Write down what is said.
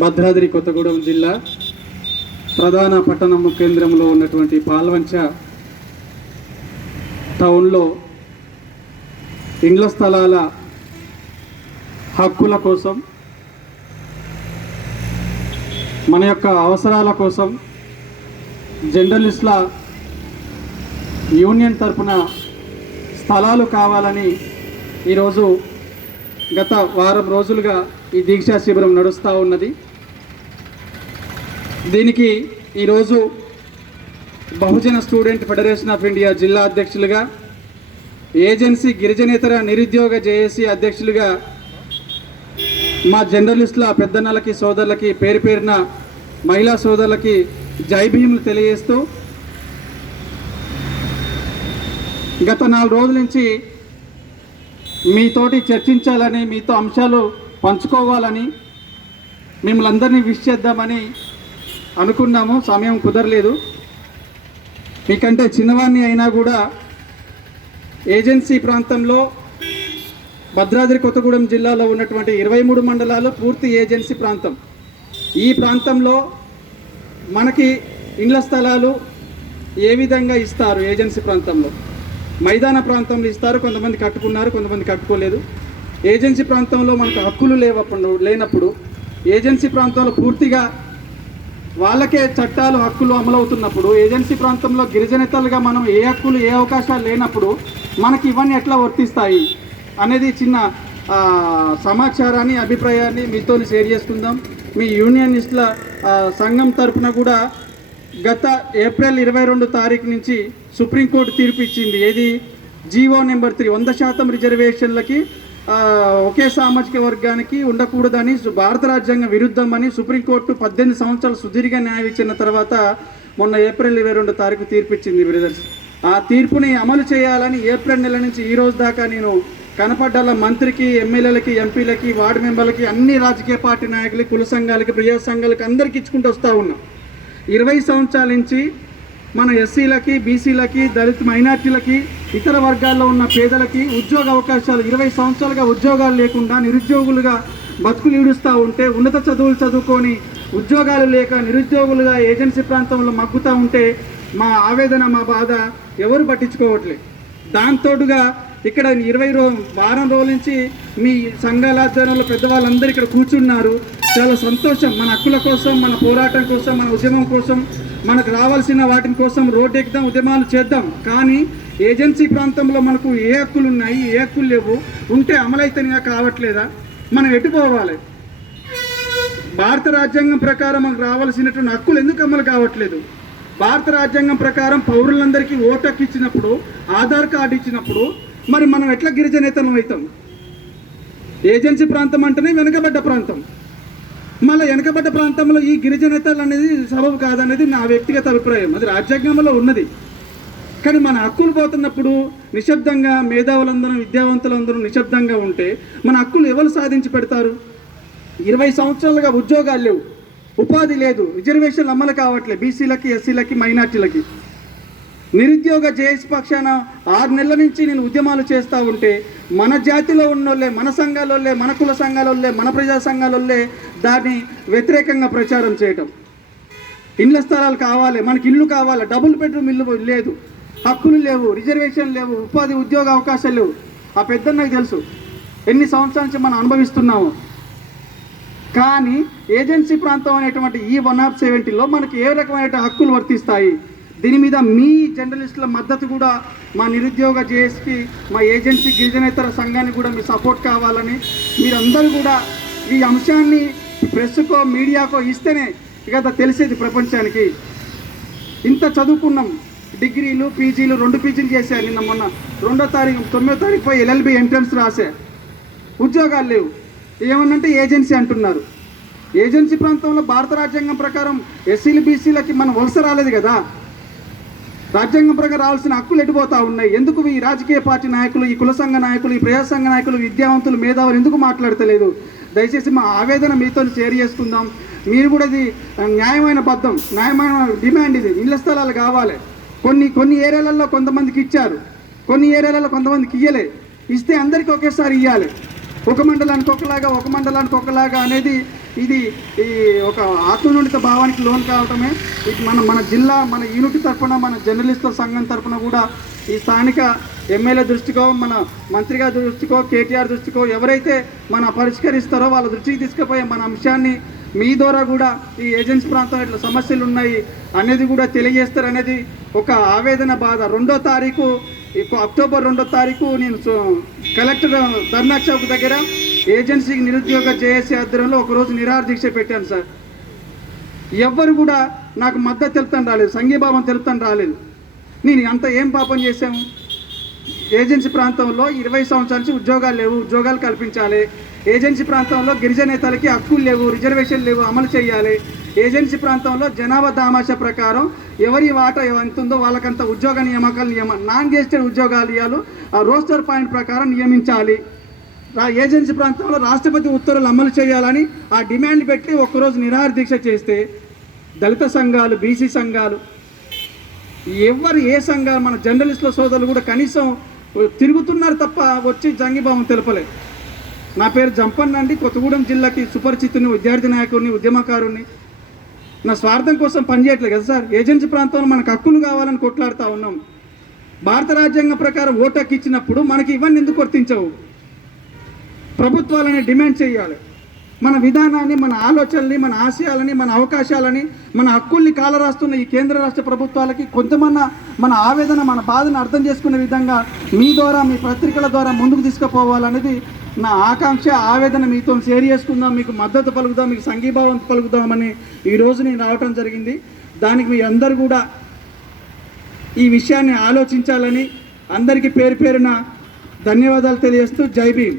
భద్రాద్రి కొత్తగూడెం జిల్లా ప్రధాన పట్టణ కేంద్రంలో ఉన్నటువంటి పాల్వంచ టౌన్లో ఇండ్ల స్థలాల హక్కుల కోసం, మన యొక్క అవసరాల కోసం జర్నలిస్టుల యూనియన్ తరపున స్థలాలు కావాలని ఈరోజు గత వారం రోజులుగా ఈ దీక్షా శిబిరం నడుస్తూ ఉన్నది. దీనికి ఈరోజు బహుజన స్టూడెంట్ ఫెడరేషన్ ఆఫ్ ఇండియా జిల్లా అధ్యక్షులుగా, ఏజెన్సీ గిరిజనేతర నిరుద్యోగ జేఏసీ అధ్యక్షులుగా మా జర్నలిస్టుల పెద్దన్నలకి, సోదరులకి, పేరు పేరున మహిళా సోదరులకి జై భీములు తెలియజేస్తూ, గత 4 రోజుల నుంచి మీతోటి చర్చించాలని, మీతో అంశాలు పంచుకోవాలని, మిమ్మల్ని అందరినీ విష్ చేద్దామని అనుకున్నాము. సమయం కుదరలేదు. మీకంటే చిన్నవాడిని అయినా కూడా ఏజెన్సీ ప్రాంతంలో భద్రాద్రి కొత్తగూడెం జిల్లాలో ఉన్నటువంటి 23 మండలాలు పూర్తి ఏజెన్సీ ప్రాంతం. ఈ ప్రాంతంలో మనకి ఇండ్ల స్థలాలు ఏ విధంగా ఇస్తారు? ఏజెన్సీ ప్రాంతంలో మైదాన ప్రాంతంలో ఇస్తారు. కొంతమంది కట్టుకున్నారు, కొంతమంది కట్టుకోలేదు. ఏజెన్సీ ప్రాంతంలో మనకు హక్కులు లేనప్పుడు, ఏజెన్సీ ప్రాంతంలో పూర్తిగా వాళ్ళకే చట్టాలు, హక్కులు అమలవుతున్నప్పుడు, ఏజెన్సీ ప్రాంతంలో గిరిజనేతలుగా మనం ఏ హక్కులు, ఏ అవకాశాలు లేనప్పుడు మనకి ఇవన్నీ ఎట్లా వర్తిస్తాయి అనేది చిన్న సమాచారాన్ని, అభిప్రాయాన్ని మీతో షేర్ చేసుకుందాం. మీ యూనియనిస్టుల సంఘం తరఫున కూడా గత ఏప్రిల్ 22 తారీఖు నుంచి సుప్రీంకోర్టు తీర్పు ఇచ్చింది. ఏది? జీవో నెంబర్ 3 100% రిజర్వేషన్లకి ఒకే సామాజిక వర్గానికి ఉండకూడదని, భారత రాజ్యాంగం విరుద్ధమని సుప్రీంకోర్టు 18 సంవత్సరాలు సుదీర్ఘ న్యాయం ఇచ్చిన తర్వాత మొన్న ఏప్రిల్ 22 తారీఖు తీర్పు ఇచ్చింది బ్రదర్స్. ఆ తీర్పుని అమలు చేయాలని ఏప్రిల్ నెల నుంచి ఈ రోజు దాకా నేను కనపడ్డాల మంత్రికి, ఎమ్మెల్యేలకి, ఎంపీలకి, వార్డు మెంబర్లకి, అన్ని రాజకీయ పార్టీ నాయకులకి, కుల సంఘాలకి, ప్రజా సంఘాలకి అందరికీ ఇచ్చుకుంటూ వస్తూ ఉన్నాం. 20 సంవత్సరాల నుంచి మన ఎస్సీలకి, బీసీలకి, దళిత మైనార్టీలకి, ఇతర వర్గాల్లో ఉన్న పేదలకి ఉద్యోగ అవకాశాలు 20 సంవత్సరాలుగా ఉద్యోగాలు లేకుండా నిరుద్యోగులుగా బతుకులు ఈడుస్తూ ఉంటే, ఉన్నత చదువులు చదువుకొని ఉద్యోగాలు లేక నిరుద్యోగులుగా ఏజెన్సీ ప్రాంతంలో మగ్గుతూ ఉంటే మా ఆవేదన, మా బాధ ఎవరు పట్టించుకోవట్లేదు. దాంతోటుగా ఇక్కడ 20 వారం రోజుల నుంచి మీ సంఘాల ఆధ్వర్యంలో పెద్దవాళ్ళందరూ ఇక్కడ కూర్చున్నారు. చాలా సంతోషం. మన హక్కుల కోసం, మన పోరాటం కోసం, మన ఉద్యమం కోసం, మనకు రావాల్సిన వాటిని కోసం రోడ్డు ఎక్కుదాం, ఉద్యమాలు చేద్దాం. కానీ ఏజెన్సీ ప్రాంతంలో మనకు ఏ హక్కులు ఉన్నాయి, ఏ హక్కులు లేవు, ఉంటే అమలైతేనే కావట్లేదా? మనం ఎటు పోవాలి? భారత రాజ్యాంగం ప్రకారం మనకు రావాల్సినటువంటి హక్కులు ఎందుకు అమలు కావట్లేదు? భారత రాజ్యాంగం ప్రకారం పౌరులందరికీ ఓటు హక్కు ఇచ్చినప్పుడు, ఆధార్ కార్డు ఇచ్చినప్పుడు మరి మనం ఎట్లా గిరిజనేతలం అవుతాం? ఏజెన్సీ ప్రాంతం అంటేనే వెనుకబడ్డ ప్రాంతం. మళ్ళీ వెనుకబడ్డ ప్రాంతంలో ఈ గిరిజనేతలు అనేది సబబు కాదనేది నా వ్యక్తిగత అభిప్రాయం. అది రాజ్యాంగంలో ఉన్నది. కానీ మన హక్కులు పోతున్నప్పుడు నిశ్శబ్దంగా మేధావులందరూ, విద్యావంతులందరూ నిశ్శబ్దంగా ఉంటే మన హక్కులు ఎవరు సాధించి పెడతారు? 20 సంవత్సరాలుగా ఉద్యోగాలు లేవు, ఉపాధి లేదు, రిజర్వేషన్లు అమలు కావట్లేదు బీసీలకి, ఎస్సీలకి, మైనార్టీలకి. నిరుద్యోగ జేఏసీ పక్షాన 6 నెలల నుంచి నేను ఉద్యమాలు చేస్తూ ఉంటే మన జాతిలో ఉన్నోళ్ళే, మన సంఘాలోళ్ళే, మన కుల సంఘాలోళ్ళే, మన ప్రజా సంఘాలోళ్ళే దాన్ని వ్యతిరేకంగా ప్రచారం చేయటం. ఇండ్ల స్థలాలు కావాలి, మనకి ఇల్లు కావాలి, డబుల్ బెడ్రూమ్ ఇల్లు లేదు, హక్కులు లేవు, రిజర్వేషన్ లేవు, ఉపాధి ఉద్యోగ అవకాశాలు లేవు. ఆ పెద్దన్నకు తెలుసు ఎన్ని సంవత్సరాల నుంచి మనం అనుభవిస్తున్నాము. కానీ ఏజెన్సీ ప్రాంతం అనేటువంటి ఈ 170లో మనకి ఏ రకమైన హక్కులు వర్తిస్తాయి? దీని మీద మీ జర్నలిస్టుల మద్దతు కూడా, మా నిరుద్యోగ జేఏసీకి, మా ఏజెన్సీ గిరిజనేతర సంఘానికి కూడా మీ సపోర్ట్ కావాలని, మీరందరూ కూడా ఈ అంశాన్ని ప్రెస్కో, మీడియాకో ఇస్తేనే ఇక తెలిసేది ప్రపంచానికి. ఇంత చదువుకున్నాం, డిగ్రీలు, పీజీలు, 2 పీజీలు చేశారు. నిన్న మొన్న 9వ తారీఖు పోయి LLB ఎంట్రన్స్ రాసే, ఉద్యోగాలు లేవు. ఏమన్నంటే ఏజెన్సీ అంటున్నారు. ఏజెన్సీ ప్రాంతంలో భారత రాజ్యాంగం ప్రకారం ఎస్సీలు, బీసీలకి మనం వలస రాలేదు కదా. రాజ్యాంగం ప్రకారం రావాల్సిన హక్కులు ఎటుపోతూ ఉన్నాయి? ఎందుకు ఈ రాజకీయ పార్టీ నాయకులు, ఈ కుల సంఘ నాయకులు, ఈ ప్రజా సంఘ నాయకులు, విద్యావంతులు, మేధావులు ఎందుకు మాట్లాడతలేదు? దయచేసి మా ఆవేదన మీతో షేర్ చేసుకుందాం. మీరు కూడా ఇది న్యాయమైన బద్దం, న్యాయమైన డిమాండ్. ఇది ఇళ్ల స్థలాలు కావాలి. కొన్ని ఏరియాలలో కొంతమందికి ఇచ్చారు, కొన్ని ఏరియాలలో కొంతమందికి ఇయ్యలే. ఇస్తే అందరికీ ఒకేసారి ఇవ్వాలి. ఒక మండలానికి ఒకలాగా, ఒక మండలానికి ఒకలాగా అనేది ఇది ఈ ఒక ఆత్మన్యూనత భావానికి లోన్ కావటమే. ఇది మన జిల్లా మన యూనిట్ తరఫున మన జర్నలిస్టుల సంఘం తరఫున కూడా ఈ స్థానిక ఎమ్మెల్యే దృష్టికో మన మంత్రి గారి దృష్టికో కేటీఆర్ దృష్టికో ఎవరైతే మన పరిష్కరిస్తారో వాళ్ళ దృష్టికి తీసుకుపోయే మన అంశాన్ని మీ ద్వారా కూడా ఈ ఏజెన్సీ ప్రాంతం ఇట్లా సమస్యలు ఉన్నాయి అనేది కూడా తెలియజేస్తారనేది ఒక ఆవేదన బాధ. 2వ తారీఖు అక్టోబర్ 2వ తారీఖు నేను కలెక్టర్ ధర్నా చౌక్ దగ్గర ఏజెన్సీకి నిరుద్యోగ జేఏసీ ఆధ్వర్యంలో ఒకరోజు నిరాహార దీక్ష పెట్టాను సార్. ఎవ్వరు కూడా నాకు మద్దతు తెలుపుతాను రాలేదు, సంఘీభావం తెలుపుతాను రాలేదు. నేను అంత ఏం పాపం చేశాము? ఏజెన్సీ ప్రాంతంలో 20 సంవత్సరాల నుంచి ఉద్యోగాలు లేవు, ఉద్యోగాలు కల్పించాలి. ఏజెన్సీ ప్రాంతంలో గిరిజనేతలకి హక్కులు లేవు, రిజర్వేషన్లు లేవు, అమలు చేయాలి. ఏజెన్సీ ప్రాంతంలో జనాభా దామాషా ప్రకారం ఎవరి వాటా ఎంత ఉందో వాళ్ళకంత ఉద్యోగ నియామకాలు నాన్ గెజిటెడ్ ఉద్యోగాలు ఇవ్వాలి, ఆ రోస్టర్ పాయింట్ ప్రకారం నియమించాలి. ఏజెన్సీ ప్రాంతంలో రాష్ట్రపతి ఉత్తర్వులు అమలు చేయాలని ఆ డిమాండ్ పెట్టి ఒక్కరోజు నిరాహార దీక్ష చేస్తే దళిత సంఘాలు, బీసీ సంఘాలు, ఎవరు ఏ సంఘాలు, మన జర్నలిస్టుల సోదరులు కూడా కనీసం తిరుగుతున్నారు తప్ప వచ్చి సంఘీభావం తెలపలేదు. నా పేరు జంపన్న అండి, కొత్తగూడెం జిల్లాకి సుపరిచితుని, విద్యార్థి నాయకుడిని, ఉద్యమకారుని. నా స్వార్థం కోసం పనిచేయట్లేదు కదా సార్. ఏజెన్సీ ప్రాంతంలో మనకు హక్కులు కావాలని కొట్లాడుతూ ఉన్నాం. భారత రాజ్యాంగం ప్రకారం ఓటు హక్కు ఇచ్చినప్పుడు మనకి ఇవన్నీ ఎందుకు వర్తించవు? ప్రభుత్వాలని డిమాండ్ చేయాలి. మన విధానాన్ని, మన ఆలోచనల్ని, మన ఆశయాలని, మన అవకాశాలని, మన హక్కుల్ని కాలరాస్తున్న ఈ కేంద్ర రాష్ట్ర ప్రభుత్వాలకి కొంతమన్నా మన ఆవేదన, మన బాధను అర్థం చేసుకునే విధంగా మీ ద్వారా, మీ పత్రికల ద్వారా ముందుకు తీసుకుపోవాలనేది నా ఆకాంక్ష, ఆవేదన మీతో షేర్ చేసుకుందాం, మీకు మద్దతు పలుకుదాం, మీకు సంఘీభావం పలుకుదామని ఈరోజు నేను రావటం జరిగింది. దానికి మీ అందరూ కూడా ఈ విషయాన్ని ఆలోచించాలని అందరికీ పేరు పేరున ధన్యవాదాలు తెలియజేస్తూ జై భీమ్.